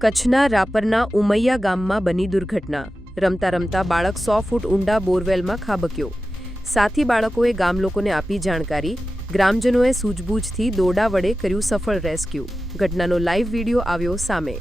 કચ્છના રાપરના ઉમૈયા ગામમાં બની દુર્ઘટના. રમતા રમતા બાળક 100 ફૂટ ઊંડા બોરવેલમાં ખાબક્યો. સાથી બાળકોએ ગામલોકોને આપી જાણકારી. ગ્રામજનોએ સૂઝબૂછથી દોરડા વડે કર્યું સફળ રેસ્ક્યુ. ઘટનાનો લાઈવ વિડીયો આવ્યો સામે.